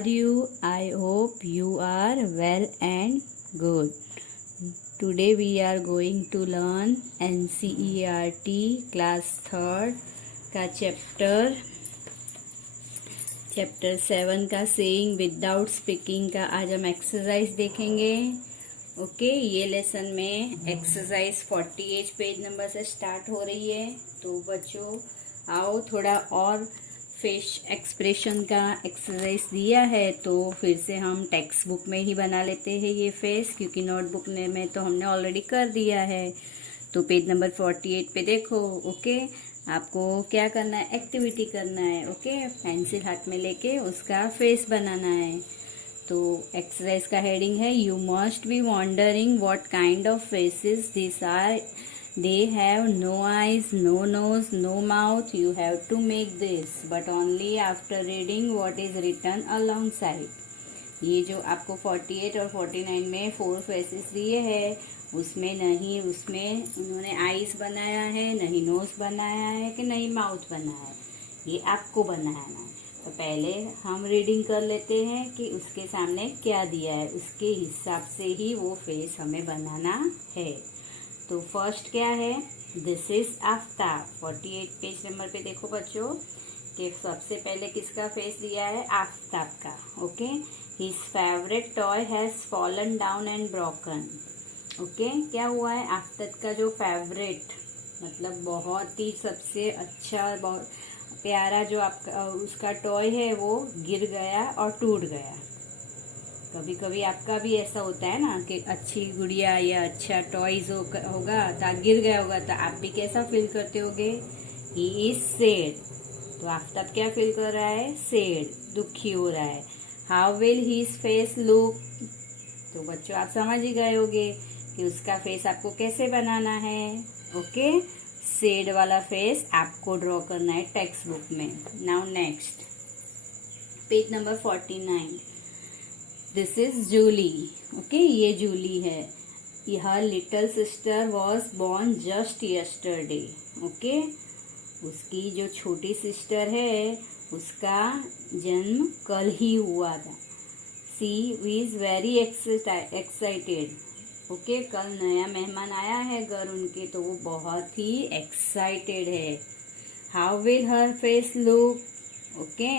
are you? I hope you are well and good. Today we are going to learn NCERT class 3rd का chapter 7 का saying without speaking का आज हम exercise देखेंगे। Okay, ये lesson में exercise 48 page number से start हो रही है। तो बच्चों आओ, थोड़ा और फेस एक्सप्रेशन का एक्सरसाइज दिया है तो फिर से हम टेक्स्ट बुक में ही बना लेते हैं ये फेस, क्योंकि नोटबुक में तो हमने ऑलरेडी कर दिया है। तो पेज नंबर 48 पे देखो। ओके, आपको क्या करना है, एक्टिविटी करना है। ओके, पेंसिल हाथ में लेके उसका फेस बनाना है। तो एक्सरसाइज का हेडिंग है you must be wondering what kind of faces this are. They have no eyes, no nose, no mouth. You have to make this, but only after reading what is written alongside. ये जो आपको 48 और 49 में 4 faces दिए हैं, उसमें उन्होंने eyes बनाया है, नहीं नोज बनाया है कि नहीं माउथ बनाया है, ये आपको बनाना है। तो पहले हम रीडिंग कर लेते हैं कि उसके सामने क्या दिया है, उसके हिसाब से ही वो फेस हमें बनाना है। तो फर्स्ट क्या है, this is Aftab. 48 page number पे देखो बच्चों कि सबसे पहले किसका फेस दिया है, आफ्ताब का। Okay, his favourite toy has fallen down and broken. Okay, क्या हुआ है, आफ्ताब का जो फेवरेट मतलब बहुत ही सबसे अच्छा, बहुत प्यारा जो आपका उसका टॉय है वो गिर गया और टूट गया। कभी कभी आपका भी ऐसा होता है ना कि अच्छी गुड़िया या अच्छा टॉयज होगा तो गिर गया होगा, तो आप भी कैसा फील करते होगे, ही इज सैड। तो आफ्ताब क्या फील कर रहा है, सैड, दुखी हो रहा है। How will his face look. तो बच्चों आप समझ ही गए होगे कि उसका फेस आपको कैसे बनाना है। ओके, सैड वाला फेस आपको ड्रॉ करना है टेक्स्ट बुक में। Now next page number 49। This is Julie. Okay, ये जूली है। Her little sister was born just yesterday. Okay, उसकी जो छोटी सिस्टर है उसका जन्म कल ही हुआ था। सी इज वेरी एक्साइटेड। ओके, कल नया मेहमान आया है घर उनके, तो वो बहुत ही एक्साइटेड है। How will her face look. Okay,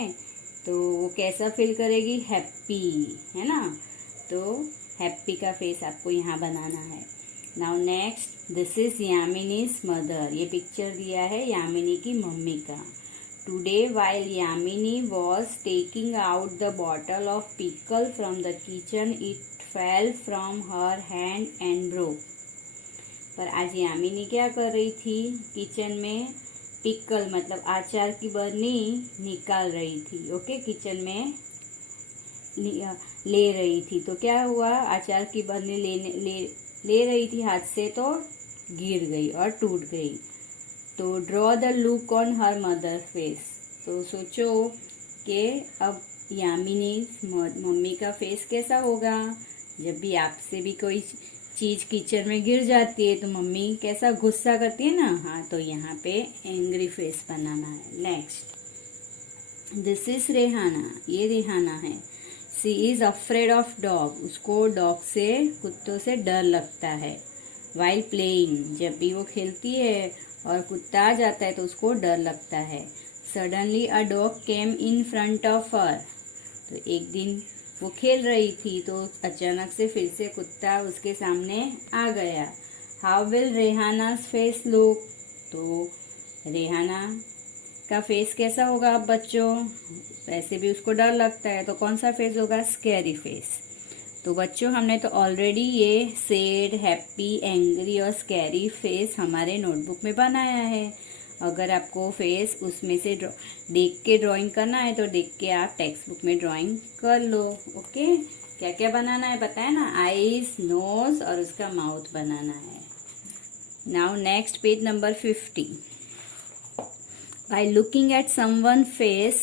तो वो कैसा फील करेगी, हैप्पी, है ना। तो हैप्पी का फेस आपको यहाँ बनाना है। Now next, this is Yamini's mother. ये पिक्चर दिया है यामिनी की मम्मी का। Today while Yamini was taking out the bottle of pickle from the kitchen, it fell from her hand and broke. पर आज यामिनी क्या कर रही थी, किचन में पिकल मतलब अचार की बरनी निकाल रही थी। ओके, किचन में ले रही थी, तो क्या हुआ, अचार की बरनी ले रही थी हाथ से, तो गिर गई और टूट गई। तो draw the look on her mother face. तो सोचो कि अब यामिनी मम्मी का फेस कैसा होगा। जब भी आपसे भी कोई चीज किचन में गिर जाती है तो मम्मी कैसा गुस्सा करती है ना। हाँ, तो यहाँ पे एंग्री फेस बनाना है। Next, this is Rehana. ये रेहाना है। सी इज अफ्रेड ऑफ डॉग। उसको डॉग से, कुत्तों से डर लगता है। वाइल प्लेइंग, जब भी वो खेलती है और कुत्ता आ जाता है तो उसको डर लगता है। Suddenly a dog came in front of her. तो एक दिन वो खेल रही थी तो अचानक से फिर से कुत्ता उसके सामने आ गया। How will Rehana face look. तो रेहाना का फेस कैसा होगा अब बच्चों, वैसे भी उसको डर लगता है तो कौन सा फेस होगा, स्कैरी फेस। तो बच्चों हमने तो ऑलरेडी ये सैड, हैप्पी, एंग्री और स्कैरी फेस हमारे नोटबुक में बनाया है। अगर आपको फेस उसमें से देख के ड्राइंग करना है तो देख के आप टेक्स्ट बुक में ड्राइंग कर लो। ओके, क्या क्या बनाना है बताए ना, आईज, नोज और उसका माउथ बनाना है। Now next page number 50। By looking at someone face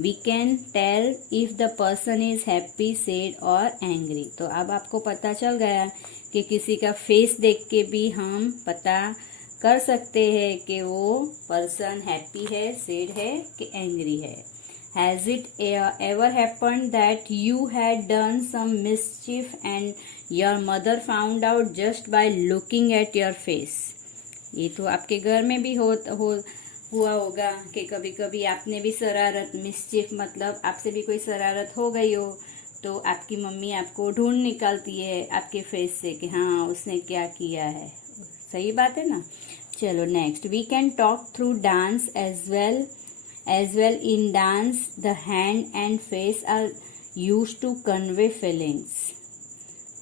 we can tell if the person is happy, sad और एंग्री। तो अब आपको पता चल गया कि किसी का फेस देख के भी हम पता कर सकते हैं कि वो पर्सन हैप्पी है, सैड है कि एंग्री है। Has it ever happened that you had done some mischief and your mother found out just by looking at your face. ये तो आपके घर में भी हुआ होगा कि कभी कभी आपने भी शरारत, मिसचिफ मतलब आपसे भी कोई शरारत हो गई हो तो आपकी मम्मी आपको ढूंढ निकालती है आपके फेस से कि हाँ उसने क्या किया है। सही बात है ना। चलो next, we can talk through dance as well in dance the hand and face are used to convey feelings.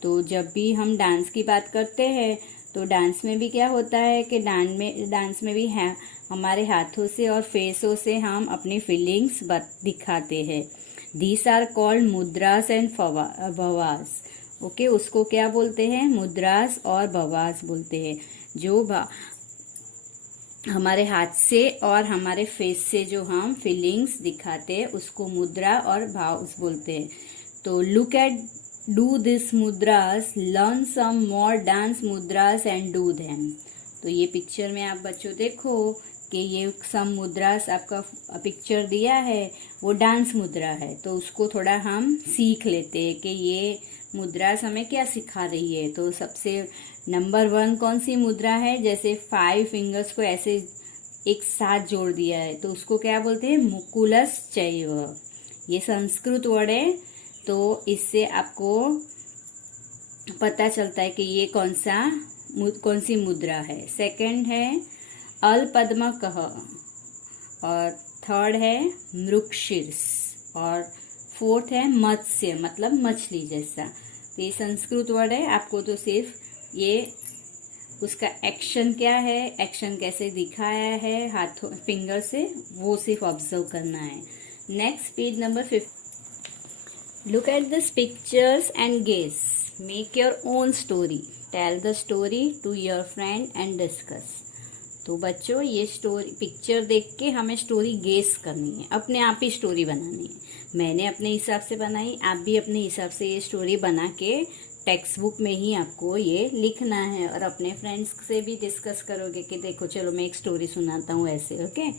तो जब भी हम डांस की बात करते हैं तो डांस में भी क्या होता है कि डांस में भी है हमारे हाथों से और फेसों से हम अपनी फीलिंग्स दिखाते हैं। These are called mudras and bhavas. Okay, उसको क्या बोलते हैं? मुद्रास और भवास बोलते हैं। जो हमारे हाथ से और हमारे फेस से जो हम फीलिंग्स दिखाते हैं उसको मुद्रा और भाव बोलते हैं। तो look at do this mudras, learn some more dance mudras and do them. तो ये पिक्चर में आप बच्चों देखो कि ये सम मुद्रास आपका पिक्चर दिया है वो डांस मुद्रा है, तो उसको थोड़ा हम सीख लेते हैं कि ये मुद्रास हमें क्या सिखा रही है। तो सबसे नंबर 1 कौन सी मुद्रा है? जैसे 5 फिंगर्स को ऐसे एक साथ जोड़ दिया है तो उसको क्या बोलते हैं? मुकुलस चैव। ये संस्कृत वर्ड है तो इससे आपको पता चलता है कि ये कौन सी मुद्रा है। सेकंड है अल पद्म कह, और थर्ड है मृगशीर्ष, और फोर्थ है मत्स्य मतलब मछली जैसा। तो ये संस्कृत वर्ड है, आपको तो सिर्फ ये उसका एक्शन क्या है, एक्शन कैसे दिखाया है हाथों फिंगर से, वो सिर्फ ऑब्जर्व करना है। Next page number 5। Look at this pictures and guess, make your own story, tell the story to your friend and discuss. तो बच्चों ये स्टोरी पिक्चर देख के हमें स्टोरी गेस करनी है, अपने आप ही स्टोरी बनानी है। मैंने अपने हिसाब से बनाई, आप भी अपने हिसाब से ये स्टोरी बना के टेक्स्ट बुक में ही आपको ये लिखना है और अपने फ्रेंड्स से भी डिस्कस करोगे कि देखो चलो मैं एक स्टोरी सुनाता हूँ ऐसे। ओके,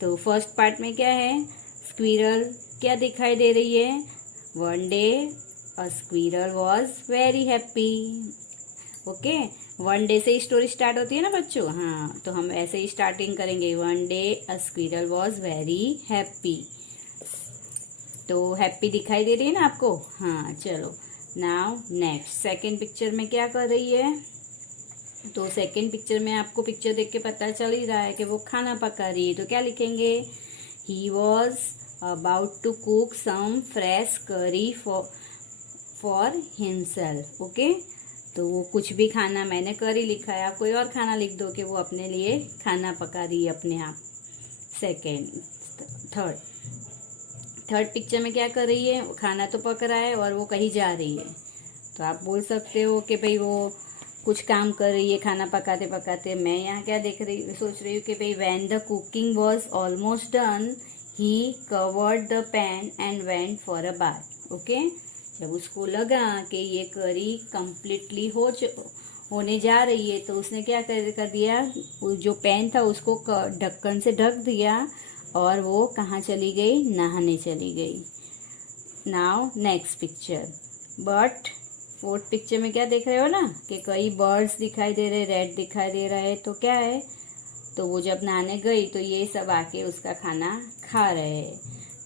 तो फर्स्ट पार्ट में क्या है? स्क्विरल क्या दिखाई दे रही है? One day a squirrel was very happy. Okay, one day से ही स्टोरी स्टार्ट होती है ना बच्चों। हाँ, तो हम ऐसे ही स्टार्टिंग करेंगे, one day a squirrel was very happy. तो हैप्पी दिखाई दे रही है ना आपको। हाँ चलो, नाउ नेक्स्ट सेकेंड पिक्चर में क्या कर रही है? तो सेकेंड पिक्चर में आपको पिक्चर देख के पता चल ही रहा है कि वो खाना पका रही है। तो क्या लिखेंगे? He was about to cook some fresh curry for himself. Okay, तो वो कुछ भी खाना, मैंने करी लिखा है, आप कोई और खाना लिख दो कि वो अपने लिए खाना पका रही है अपने आप। थर्ड पिक्चर में क्या कर रही है? वो खाना तो पक रहा है और वो कहीं जा रही है। तो आप बोल सकते हो कि भाई वो कुछ काम कर रही है खाना पकाते पकाते। मैं यहाँ क्या सोच रही हूँ कि भाई when the cooking was almost done he covered the pan and went for a bath. Okay, जब उसको लगा कि ये करी कंप्लीटली होने जा रही है तो उसने क्या कर दिया? जो पैन था उसको ढक्कन से ढक दिया और वो कहाँ चली गई? नहाने चली गई। Now next picture, but fourth picture में क्या देख रहे हो ना कि कई बर्ड्स दिखाई दे रहे, रेड दिखाई दे रहा है। तो क्या है? तो वो जब नहाने गई तो ये सब आके उसका खाना खा रहे हैं।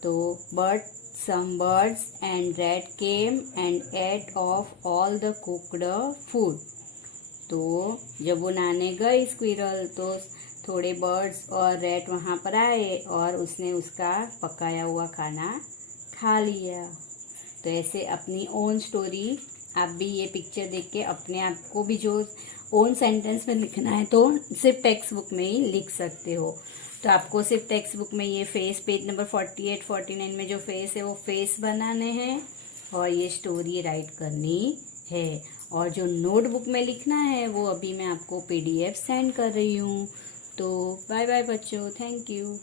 तो some birds and rat came and ate off all the cooked food। तो जब वो नहाने गई स्क्विरल तो थोड़े बर्ड्स और रैट वहाँ पर आए और उसने उसका पकाया हुआ खाना खा लिया। तो ऐसे अपनी ओन स्टोरी आप भी ये पिक्चर देख के अपने आप को भी जो ओन सेंटेंस में लिखना है तो सिर्फ टेक्स्ट बुक में ही लिख सकते हो। तो आपको सिर्फ टेक्स्ट बुक में ये फेस पेज नंबर 48 49 में जो फेस है वो फेस बनाने हैं और ये स्टोरी राइट करनी है। और जो नोटबुक में लिखना है वो अभी मैं आपको PDF सेंड कर रही हूँ। तो बाय बाय बच्चों, थैंक यू।